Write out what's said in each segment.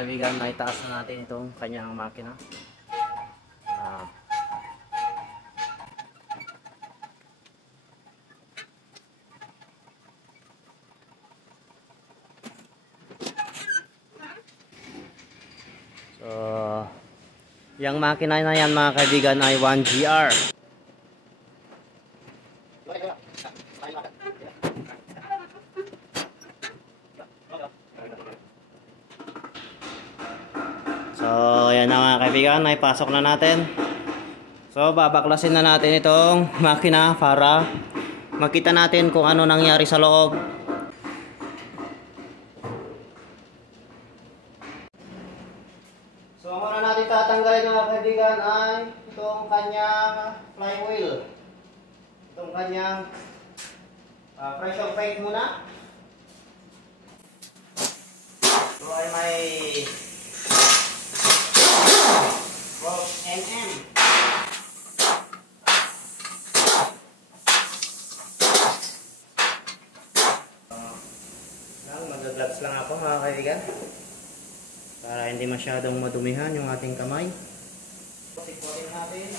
kaibigan, naitaas na natin itong kanyang makina. So, yung makina na yan mga kaibigan ay 1GR. So, ayan na mga kaibigan, ay pasok na natin. So, babaklasin na natin itong makina para makita natin kung ano nangyari sa loob. So, ang una natin tatanggalin mga kaibigan ay itong kanyang flywheel. Itong kanyang pressure plate muna. So, ay may MM. Mag-gloves lang ako mga kaibigan para hindi masyadong madumihan yung ating kamay. Sikutin natin.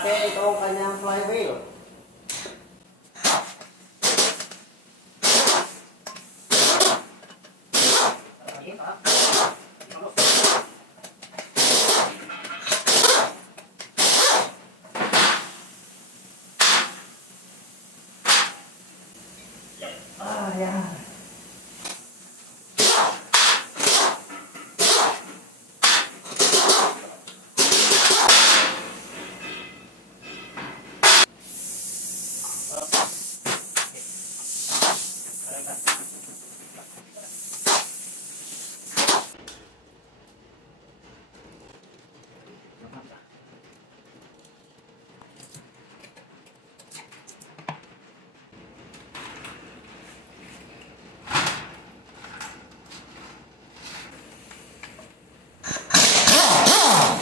Itong kanyang flywheel. Yan.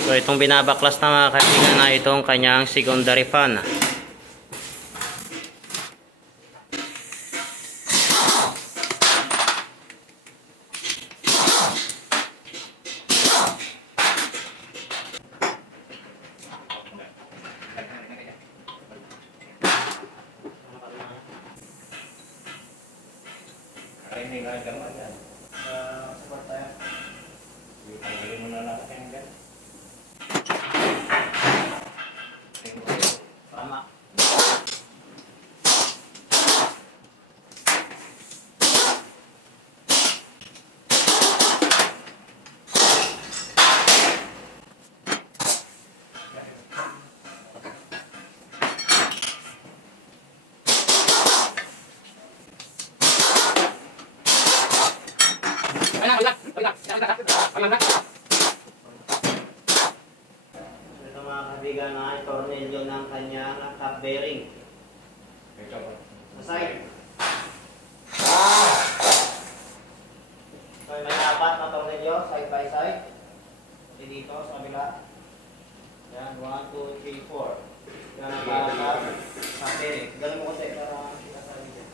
So itong binabaklas na mga kaibigan na itong kanyang secondary fan. Ito mga kaibigan na tornilyo ng kanyang top bearing. Sa side. So may apat na tornilyo side by side. At dito sa kabila. Yan, 1, 2, 3, 4. Yan ang para sa bearing. Ganun mo kasi para kita sa video.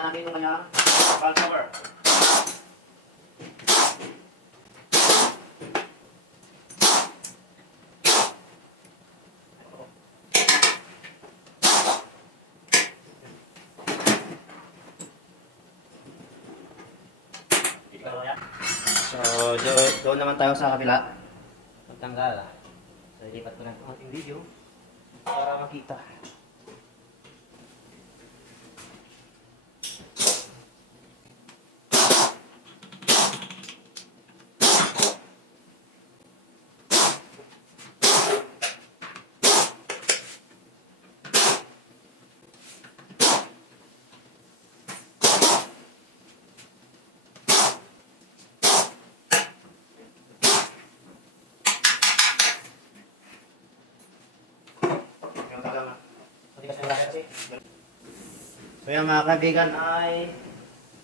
Natin ito kanya valve cover. doon naman tayo sa kabila. Pagtanggal. So, ilipat ko na ang ating video para makita. So yan mga kaibigan ay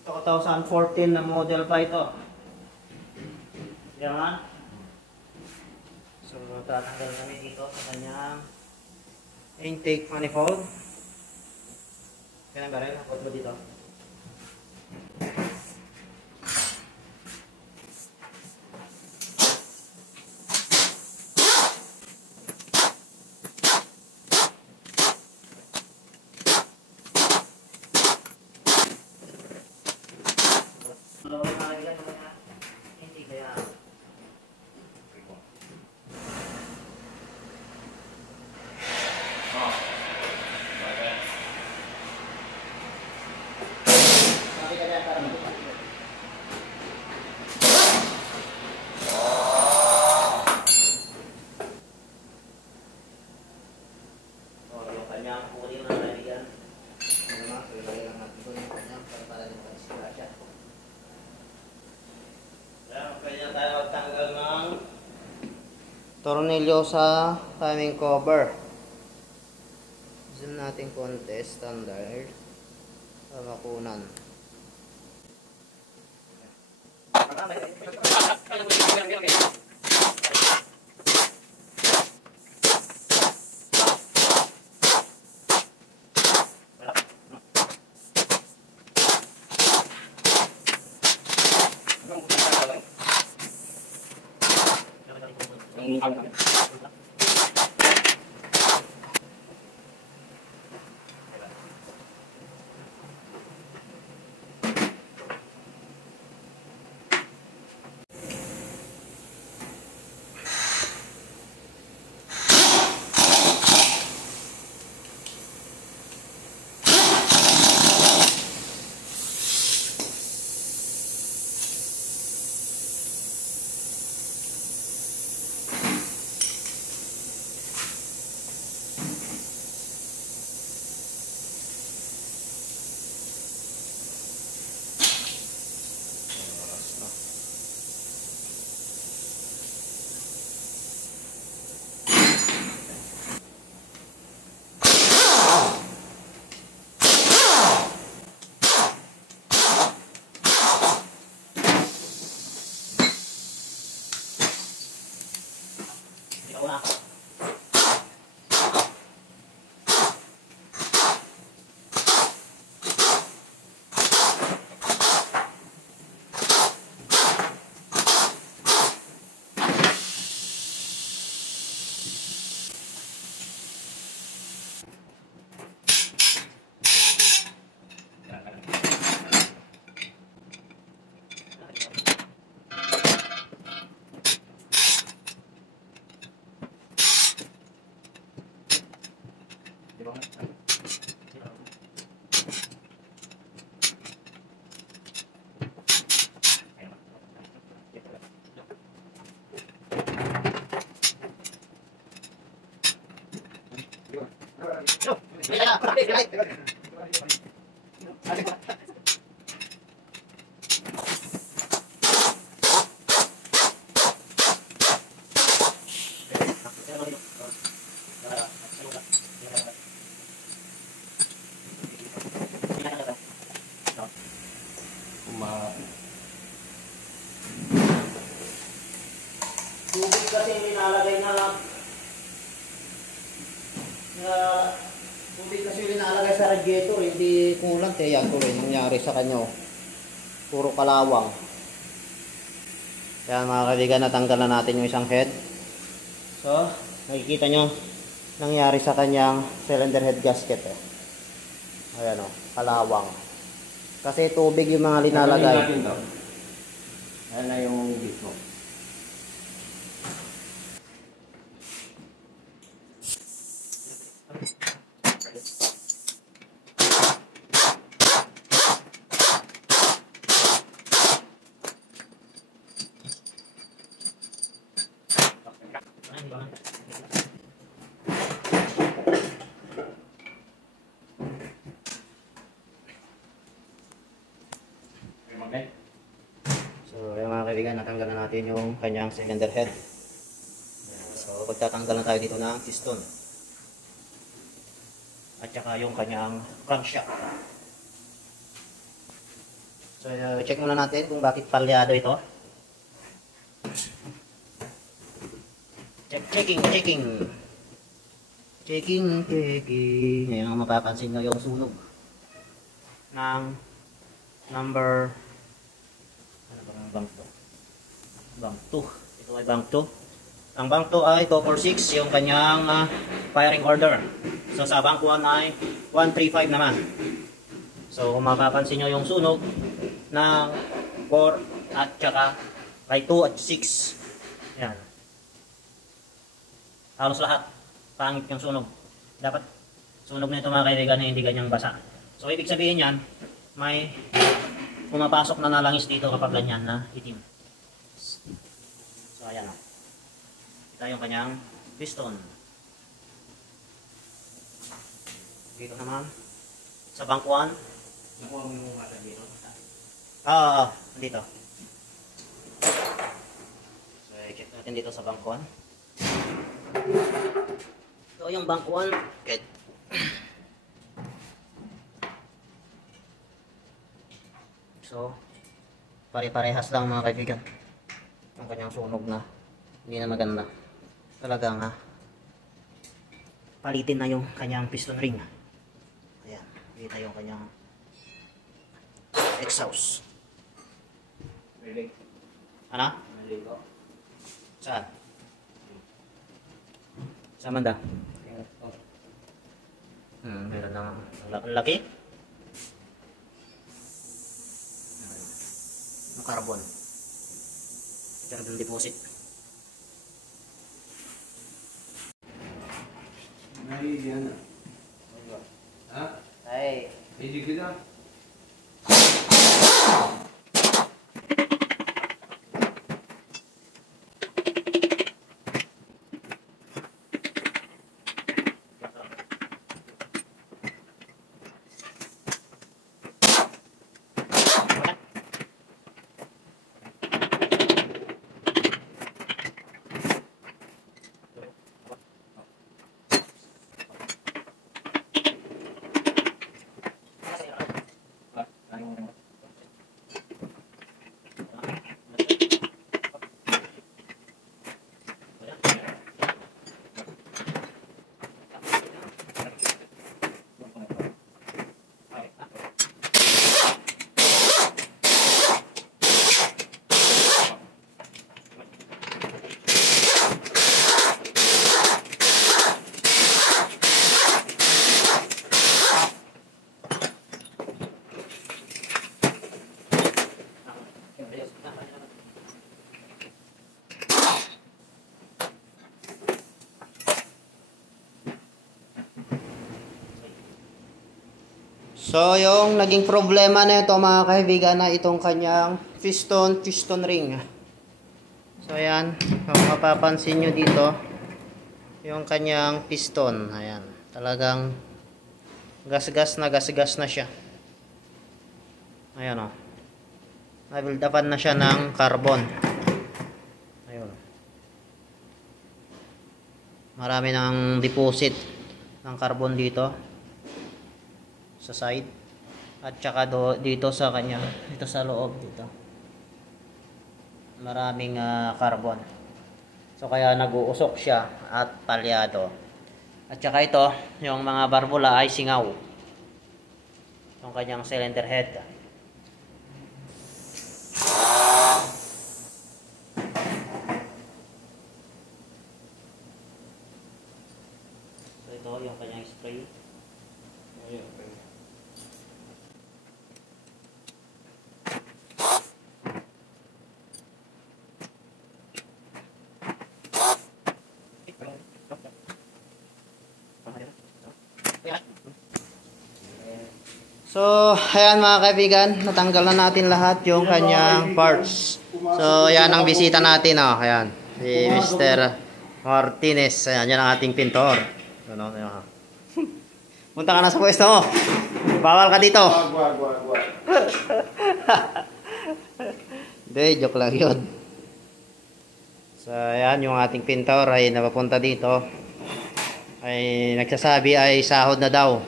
2014 na model pa ito. Yan. So tatanggal kami dito sa kanyang intake manifold. Kailan ba rin? Hakot mo dito. Tornilyo sa timing cover. Zoom natin konti, standard. Para makunan. Tubig kasi linalagay na tubig kasi linalagay sa radiator, hindi kulang. Yan tuloy nangyari sa kanya. Puro kalawang. Kaya mga kaibigan, natanggalan natin yung isang head. So, nakikita nyo nangyari sa kanyang cylinder head gasket. Ayan o, kalawang. Kasi tubig yung mga linalagay. Ayan na yung dito. So, yung mga kaibigan, natanggal na natin yung kanyang cylinder head. So, pagtatanggal na tayo dito ng piston. At saka yung kanyang crankshaft. So, check muna natin kung bakit palyado ito. Checking. Ngayon, mapapansin nyo yung sunog ng number bank 2. Ito ay bank 2. Ang bank 2 ay 246 yung kanyang firing order. So sa bank 1 ay 135 naman. So kung mapapansin nyo yung sunog ng 4 at saka by 2 at 6. Yan. Halos lahat pangit yung sunog. Dapat sunog nito mga kaibigan na hindi ganyang basa. So ibig sabihin yan, may pumapasok na nalangis dito kapag ganyan na itim. So ayan o. Ito yung kanyang piston. Dito naman sa bank 1. Nakuha mo yung mata dito. Dito. So i-check natin dito sa bank 1. Ito yung bank 1. Okay. So, pare-parehas lang mga kaibigan. Ang kanyang sunog na hindi na maganda. Talagang palitin na yung kanyang piston ring. Ayan, kita yung kanyang exhaust. Ano? Saan? Saan banda? Meron na ang laki. Carbon deposit. Ay, yan. Ha? Ay. Hindi kita. So, yung naging problema na ito mga kaibigan na itong kanyang piston ring. So, ayan. Kung mapapansin nyo dito, yung kanyang piston. Ayan. Talagang gas-gas na siya. Ayan o. Nabildapan na siya ng carbon. Ayun. Marami ng deposit ng carbon dito sa side at saka dito sa kanya, dito sa loob dito. Maraming carbon. So kaya nag-uusok siya at palyado. At saka ito, yung mga barbula ay singaw. Yung kanyang cylinder head. So ito yung kanyang spray. So, ayan mga kaibigan, natanggal na natin lahat yung kanyang parts. So, ayan ang bisita natin, oh. Ayan, si Mr. Martinez. Ayan, yan ang ating pintor. Ano, ayan. Punta ka na sa pwesto mo. Bawal ka dito. Hindi, joke lang yun. So, ayan, yung ating pintor ay napapunta dito. Ay nagsasabi ay sahod na daw.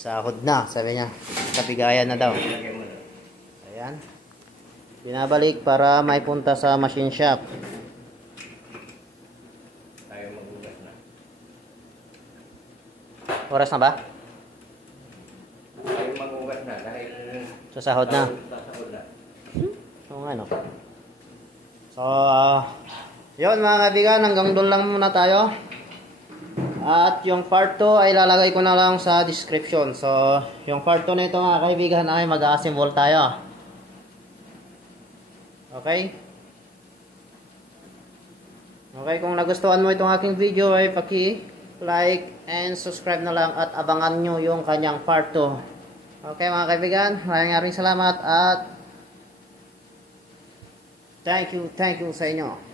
Sahod na, sabi niya. Kapigayan na daw. Ayan. Binabalik para may punta sa machine shop. Tayo magugas na. Oras na ba? Tayo magugas na dahil Sa sahod na. sahod na. Oo nga, no? So, yun mga kaibigan, hanggang doon lang muna tayo. At yung part 2 ay lalagay ko na lang sa description. So, yung part 2 na ito mga kaibigan ay mag-assemble tayo. Okay? Okay, kung nagustuhan mo itong aking video ay paki-like and subscribe na lang at abangan nyo yung kanyang part 2. Okay mga kaibigan, maraming salamat at thank you sa inyo.